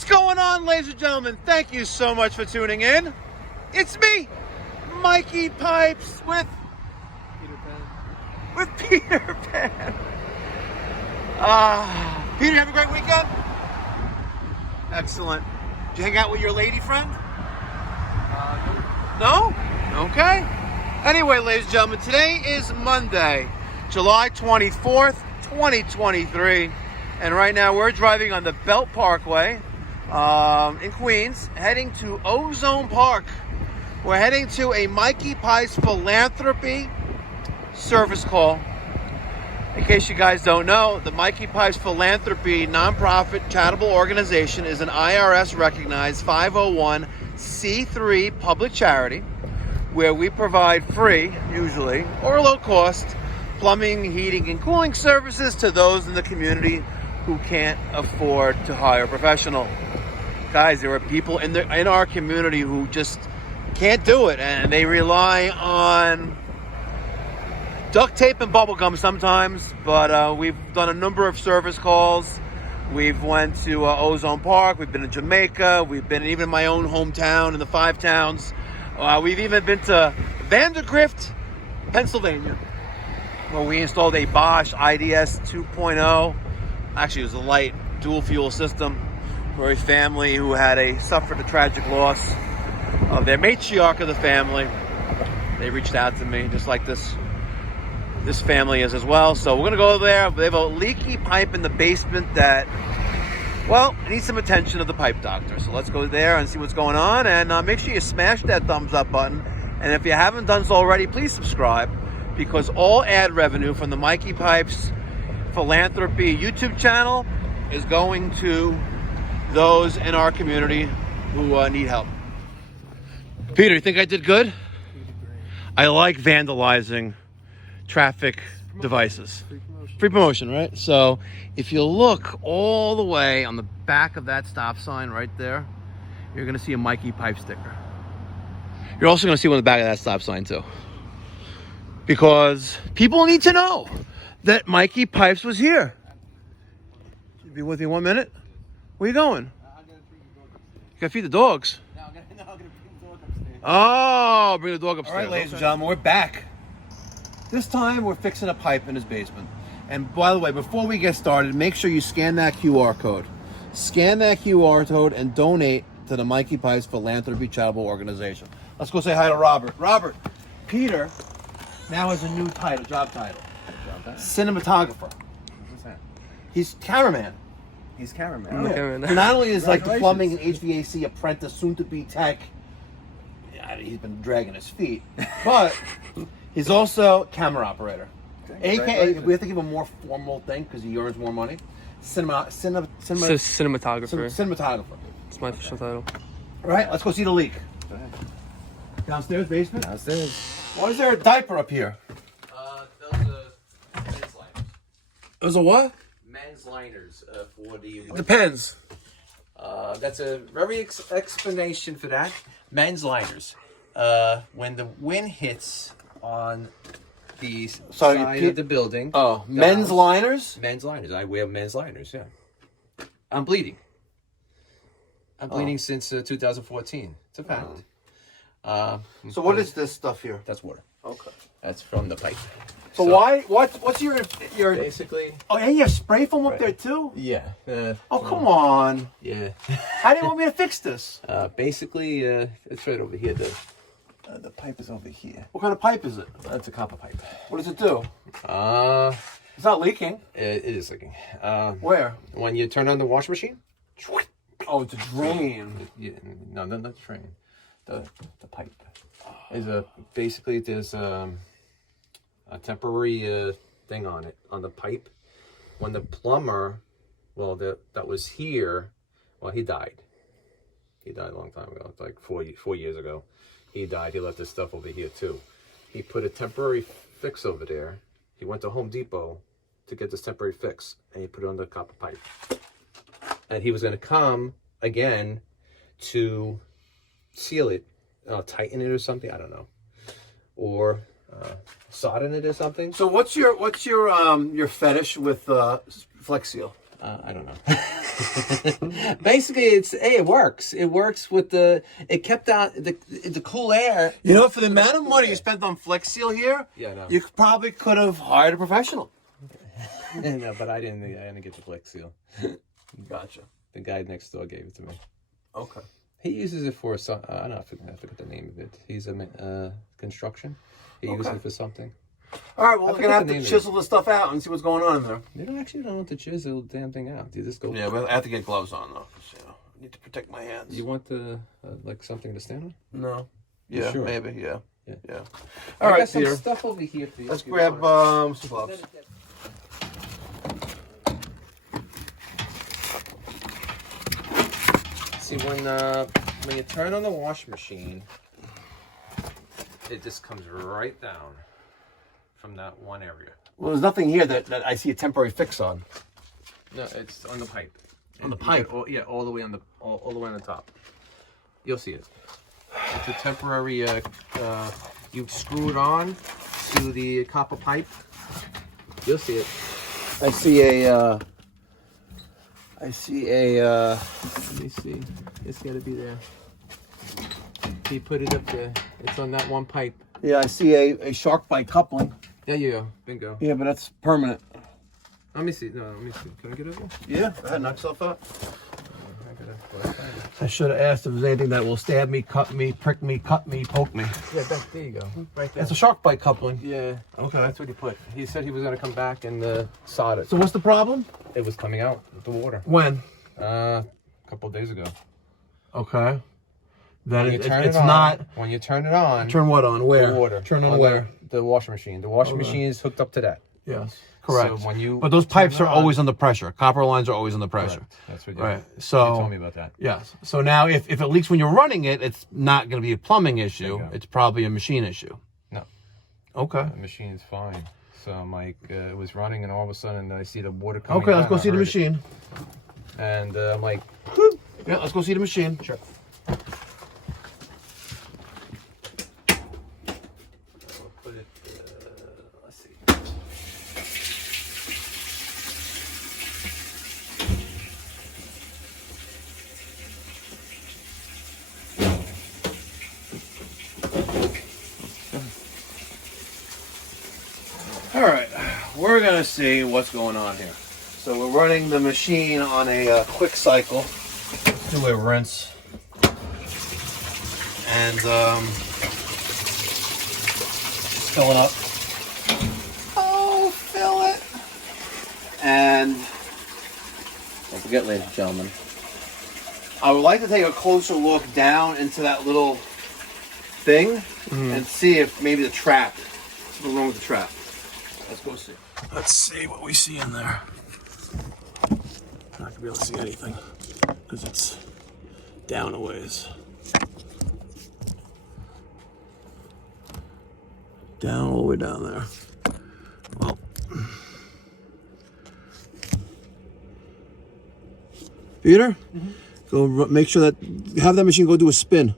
What's going on, ladies and gentlemen? Thank you so much for tuning in. It's me, Mikey Pipes with Peter Pan. Peter, have a great weekend? Excellent. Did you hang out with your lady friend? No? Okay. Anyway, ladies and gentlemen, today is Monday, July 24th, 2023. And right now we're driving on the Belt Parkway in Queens, heading to Ozone Park. We're heading to a Mikey Pipes Philanthropy service call. In case you guys don't know, the Mikey Pipes Philanthropy nonprofit charitable organization is an IRS-recognized 501c3 public charity where we provide free, usually, or low-cost plumbing, heating, and cooling services to those in the community who can't afford to hire a professional. Guys, there are people in our community who just can't do it, and they rely on duct tape and bubble gum sometimes, but we've done a number of service calls. We've went to Ozone Park, we've been to Jamaica, we've been even in my own hometown in the Five Towns. We've even been to Vandergrift, Pennsylvania, where we installed a Bosch IDS 2.0. Actually, it was a light dual fuel system for a family who had suffered a tragic loss of their matriarch of the family. They reached out to me, just like this family is as well. So we're gonna go there. They have a leaky pipe in the basement that, well, needs some attention of the pipe doctor. So let's go there and see what's going on. And make sure you smash that thumbs up button. And if you haven't done so already, please subscribe, because all ad revenue from the Mikey Pipes Philanthropy YouTube channel is going to those in our community who need help. Peter, you think I did good? I like vandalizing traffic devices. Free promotion, right? So if you look all the way on the back of that stop sign right there, you're going to see a Mikey Pipe sticker. You're also going to see one on the back of that stop sign too, because people need to know that Mikey Pipes was here. Be with you 1 minute. Where you going? You gotta feed the dogs. No, I'm gonna bring the dog upstairs. Oh, bring the dog upstairs. All right, ladies and gentlemen, we're back. This time, we're fixing a pipe in his basement. And by the way, before we get started, make sure you scan that QR code. Scan that QR code and donate to the Mikey Pipes Philanthropy charitable organization. Let's go say hi to Robert. Robert, Peter now has a new title, job title. Cinematographer. What's that? He's cameraman. He's cameraman. Yeah. Cameraman. Not only is like the plumbing and HVAC apprentice, soon to be tech. Yeah, he's been dragging his feet, but he's also camera operator. Okay, AKA, we have to give him a more formal thing because he earns more money. Cinematographer. Cinematographer. It's my official title. All right, let's go see the leak. Go ahead. Downstairs, basement. Downstairs. Why is there a diaper up here? Those are men's liners. There's a what? Men's liners for the... It depends. That's a very explanation for that. Men's liners. When the wind hits on the side of the building... Oh, men's house, liners? Men's liners. I wear men's liners, yeah. I'm bleeding. I'm bleeding since 2014. It's a fact. So what is this stuff here? That's water. Okay. That's from the pipe. So what's your basically? Oh, and you have spray foam up there too? Yeah. Oh, come on. Yeah. How do you want me to fix this? Basically, it's right over here. The pipe is over here. What kind of pipe is it? It's a copper pipe. What does it do? It's not leaking. It is leaking. Where? When you turn on the wash machine. Oh, it's a drain. Yeah, no, not the drain. The pipe is basically there's a temporary thing on it, on the pipe. When the plumber, well, that was here, well, he died. He died a long time ago, like 4 years ago. He died. He left his stuff over here too. He put a temporary fix over there. He went to Home Depot to get this temporary fix, and he put it on the copper pipe. And he was going to come again to seal it, tighten it or something. I don't know, or solder it or something. So what's your fetish with Flex Seal? I don't know. Basically, it works. It works with it kept out the cool air. You know, for the amount of money you spent on Flex Seal here, no. you probably could have hired a professional. No, but I didn't get the Flex Seal. Gotcha. The guy next door gave it to me. Okay. He uses it for some. I don't know. I forget the name of it. He's a construction. He uses it for something. All right, well, we're gonna have to chisel this stuff out and see what's going on in there. You don't have to chisel the damn thing out. You just go. Yeah, but I have to get gloves on though. You know, I need to protect my hands. You want like something to stand on? No. Yeah, sure? maybe. Yeah. Yeah. All right, got some Peter. stuff over here for you. Let's grab some gloves. See, when you turn on the washing machine, it just comes right down from that one area. Well, there's nothing here that I see a temporary fix on. No, it's on the pipe. On the pipe? All the way on all the way on the top. You'll see it. It's a temporary. You screw it on to the copper pipe. You'll see it. I see a. Let me see. It's got to be there. You put it up there. It's on that one pipe. Yeah, I see a shark bite coupling. There you go. Bingo. Yeah, but that's permanent. Let me see. No, let me see. Can I get over? Yeah, go ahead, knock yourself out. I I should have asked if there's anything that will stab me, cut me, prick me, cut me, poke me. Yeah, there you go. Right there. That's a shark bite coupling. Yeah. Okay. That's what he put. He said he was going to come back and sod it. So what's the problem? It was coming out with the water. When? A couple of days ago. Okay. Then When you turn it's it on, not. When you turn it on. Turn what on? Where? The water. Turn on where? The washing machine. The washing machine is hooked up to that. Yes. Correct. So when you but those pipes turn are it on- always under pressure. Copper lines are always under pressure. Correct. That's what Right. you So told me about that. Yes. So now if it leaks when you're running it, it's not going to be a plumbing issue. Bingo. It's probably a machine issue. No. Okay. The machine's fine. So I'm like, it was running and all of a sudden I see the water coming Okay, let's down. go I see the heard it. machine. And I'm like, Yeah, let's go see the machine. sure. I'll put it, let's see. All right, we're gonna see what's going on here. So we're running the machine on a quick cycle. Do a rinse, and it's filling up. Oh, fill it! And don't forget, ladies and gentlemen, I would like to take a closer look down into that little thing and see if maybe the trap. What's wrong with the trap? Let's go see. Let's see what we see in there. Not gonna be able to see anything because it's down a ways. Down, all the way down there. Well, Peter, go make sure that have that machine go do a spin.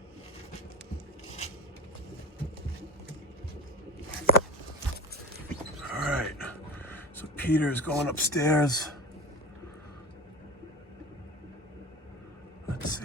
All right. So Peter's going upstairs. Let's see.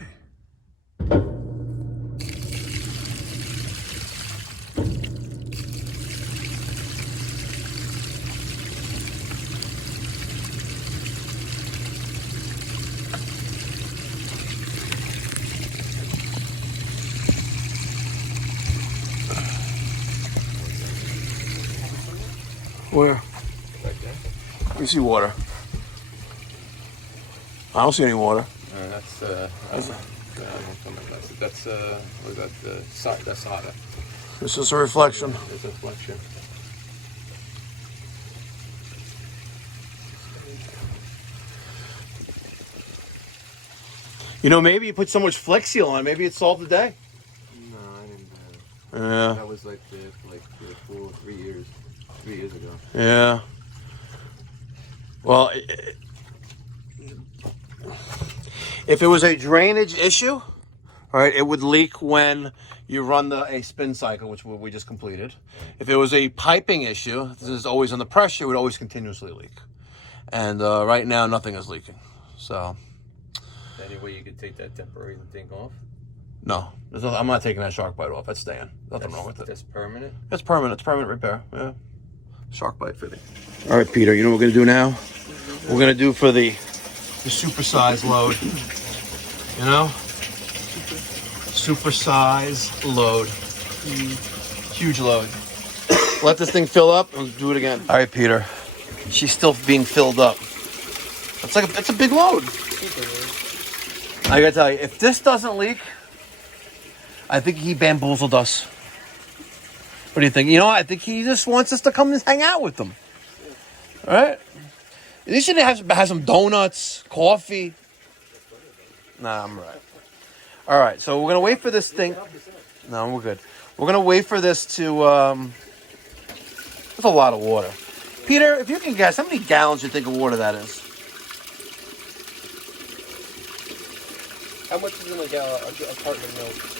Where? Let me see water. I don't see any water. That's what is that? That's solder. This is a reflection. It's a reflection. You know, maybe you put so much Flex Seal on, maybe it solved the day. No, I didn't. Yeah. That was like 3 years. 3 years ago. Yeah. Well, if it was a drainage issue, all right, it would leak when you run a spin cycle, which we just completed. If it was a piping issue, this is always under pressure, it would always continuously leak. And right now, nothing is leaking. So Any way you could take that temporary thing off? No, I'm not taking that shark bite off. That's staying. Nothing wrong with it. That's permanent? It's permanent. It's permanent repair. Yeah. Shark bite fitting. All right, Peter, you know what we're going to do now? We're going to do for the supersize load. You know? Supersize load. Huge load. Let this thing fill up and do it again. All right, Peter. She's still being filled up. It's a big load. I gotta tell you, if this doesn't leak, I think he bamboozled us. What do you think? You know, I think he just wants us to come and hang out with him. All right? You should have some donuts, coffee. Nah, I'm all right. All right, so we're gonna wait for this thing. No, we're good. We're gonna wait for this to. That's a lot of water. Peter, if you can guess, how many gallons you think of water that is? How much is in a carton of milk?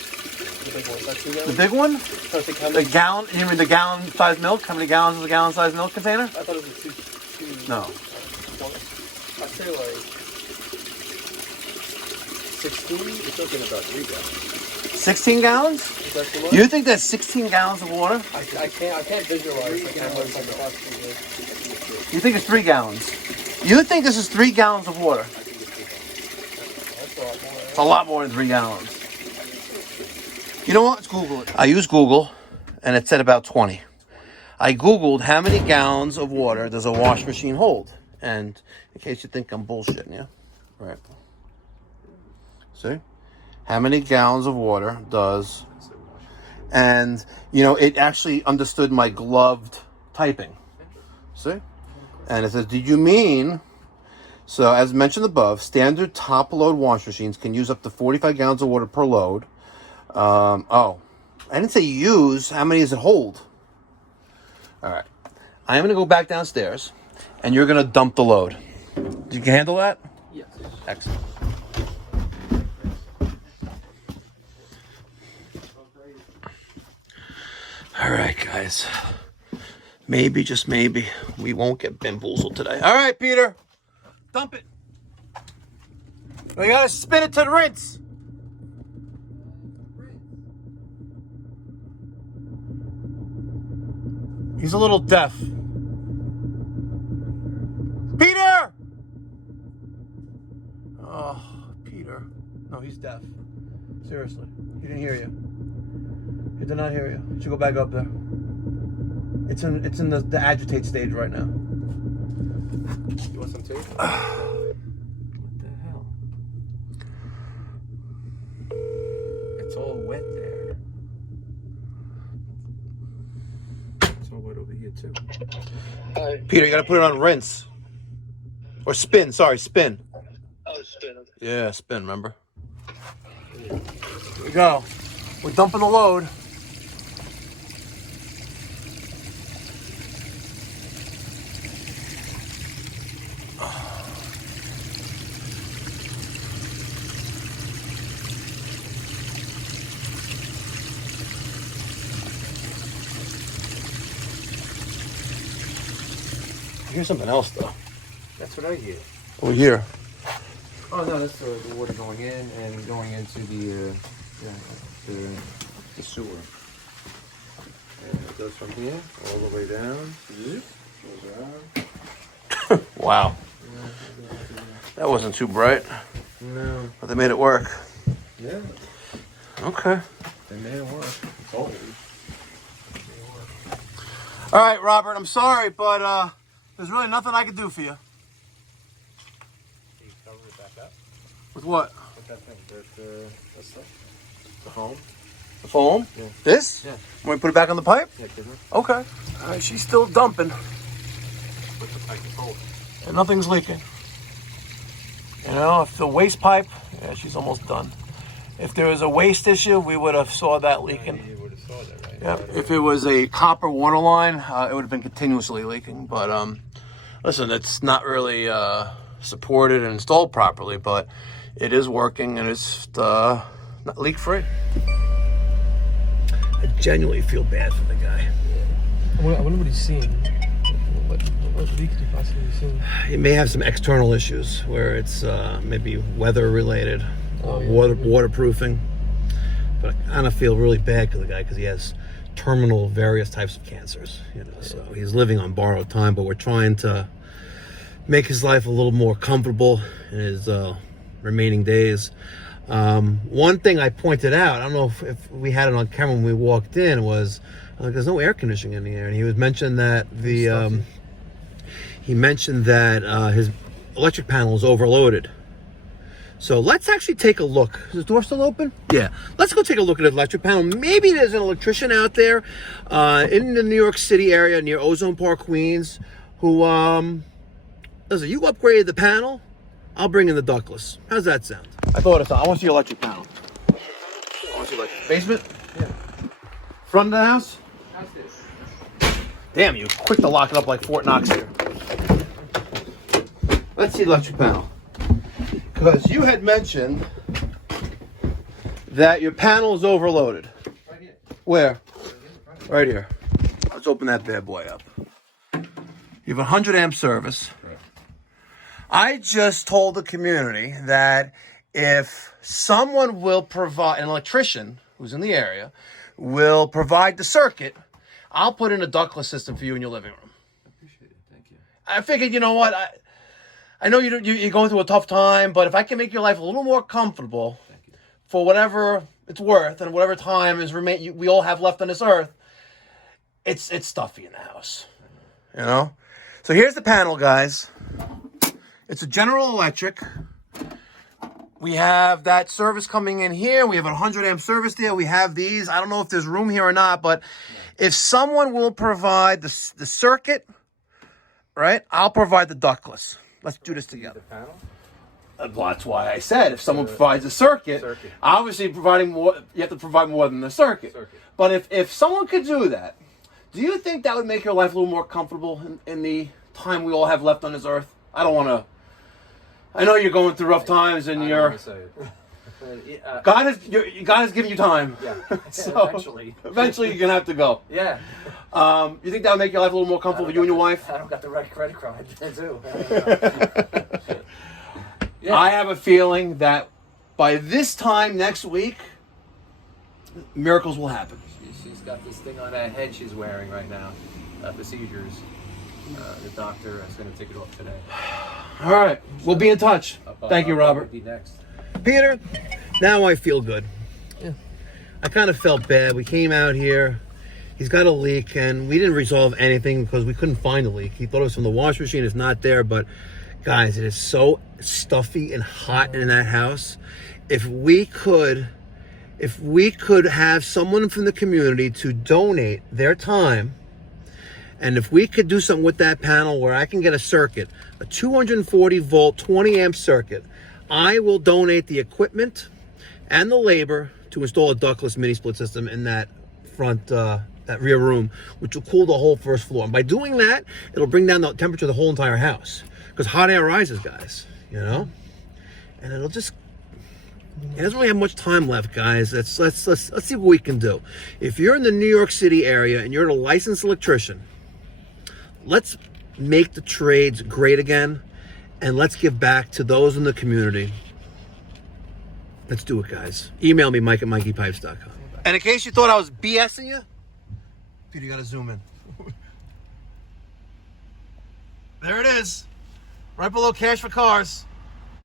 The big one. Is that 2 gallons? The big one? I think how The many? gallon? You mean the gallon-sized milk? How many gallons is a gallon-sized milk container? I thought it was two. No. I'd say like 16. You're talking about 3 gallons. 16 gallons? Is that too much? You think that's 16 gallons of water? I can't visualize like how much I'm possibly. You think it's 3 gallons? You think this is 3 gallons of water? That's a lot more. It's a lot more than 3 gallons. You know what? Let's Google it. I used Google, and it said about 20. I Googled how many gallons of water does a wash machine hold? And in case you think I'm bullshitting you, right? See? How many gallons of water does... And, you know, it actually understood my gloved typing. See? And it says, did you mean... So, as mentioned above, standard top-load wash machines can use up to 45 gallons of water per load. I didn't say use. How many does it hold? All right. I'm going to go back downstairs, and you're going to dump the load. You can handle that? Yes. Excellent. All right, guys. Maybe, just maybe, we won't get bamboozled today. All right, Peter. Dump it. We got to spin it to the rinse. He's a little deaf. Peter! Oh, Peter. No, he's deaf. Seriously. He didn't hear you. He did not hear you. You should go back up there. It's in the agitate stage right now. You want some tea? What the hell? It's all wet there. It's all wet over here too. Peter, you got to put it on rinse. Or spin, sorry, spin. Oh, spin. Yeah, spin, remember? Here we go. We're dumping the load. Here's something else, though. That's what I hear. Over here. Oh no, that's the water going in and going into the sewer. And it goes from here all the way down. Goes around. Wow. That wasn't too bright, No. but they made it work. Yeah. Okay. They made it work. It's old. All right, Robert, I'm sorry, but there's really nothing I can do for you. You cover it back up? With what? With that thing, that stuff. The foam? The foam? Yeah. This? Yeah. Want me to put it back on the pipe? Yeah, couldn't it? Okay. All right, she's still dumping, With the pipe is hold. and nothing's leaking. You know, if the waste pipe, yeah, she's almost done. If there was a waste issue, we would have saw that leaking. You would have saw that, right? Yep. If it was a copper water line, it would have been continuously leaking. But listen, it's not really supported and installed properly, but it is working and it's not leak free. I genuinely feel bad for the guy. I wonder what he's seeing. What What leak do you possibly see? He may have some external issues where it's maybe weather related, waterproofing. But I kind of feel really bad for the guy because he has terminal various types of cancers. So he's living on borrowed time. But we're trying to make his life a little more comfortable in his remaining days. One thing I pointed out, I don't know if we had it on camera when we walked in, was there's no air conditioning in here, and he was mentioned that his electric panel is overloaded. So let's actually take a look. Is the door still open? Yeah. Let's go take a look at the electric panel. Maybe there's an electrician out there in the New York City area near Ozone Park, Queens, who, listen, you upgraded the panel, I'll bring in the ductless. How's that sound? I thought it's on. I want to see your electric panel. I want to see electric. Basement? Yeah. Front of the house? Downstairs. Damn, you quick to lock it up like Fort Knox here. Let's see the electric panel. Because you had mentioned that your panel is overloaded. Right here. Where? Right here. Let's open that bad boy up. You have a 100 amp service. Right. I just told the community that if someone will provide, an electrician who's in the area, will provide the circuit, I'll put in a ductless system for you in your living room. Appreciate it. Thank you. I figured, you know what? I know you're going through a tough time, but if I can make your life a little more comfortable for whatever it's worth and whatever time we all have left on this earth, it's stuffy in the house, So here's the panel, guys. It's a General Electric. We have that service coming in here. We have a 100 amp service there. We have these. I don't know if there's room here or not, but if someone will provide the circuit, right, I'll provide the ductless. Let's do this together. The panel? Well, that's why I said if someone provides a circuit, obviously providing more, you have to provide more than the circuit. But if someone could do that, do you think that would make your life a little more comfortable in the time we all have left on this earth? I don't want to. I know you're going through rough times, and God has given you time. Yeah. So eventually you're gonna have to go. Yeah. You think that would make your life a little more comfortable for you and your wife? I don't got the right credit card too. Yeah. I have a feeling that by this time next week, miracles will happen. She's got this thing on her head she's wearing right now for seizures. The doctor is going to take it off today. All right. We'll be in touch. Thank you, Robert. Be next. Peter, now I feel good. Yeah. I kind of felt bad. We came out here. He's got a leak, and we didn't resolve anything because we couldn't find the leak. He thought it was from the wash machine. It's not there, but guys, it is so stuffy and hot in that house. If we could have someone from the community to donate their time, and if we could do something with that panel where I can get a circuit, a 240 volt, 20 amp circuit, I will donate the equipment and the labor to install a ductless mini split system in that front, that rear room, which will cool the whole first floor. And by doing that, it'll bring down the temperature of the whole entire house. Because hot air rises, guys, And it'll just, it doesn't really have much time left, guys. Let's see what we can do. If you're in the New York City area and you're a licensed electrician, let's make the trades great again, and let's give back to those in the community. Let's do it, guys. Email me, Mike at MikeyPipes.com. And in case you thought I was BSing you, Peter, you gotta zoom in. There it is. Right below Cash for Cars.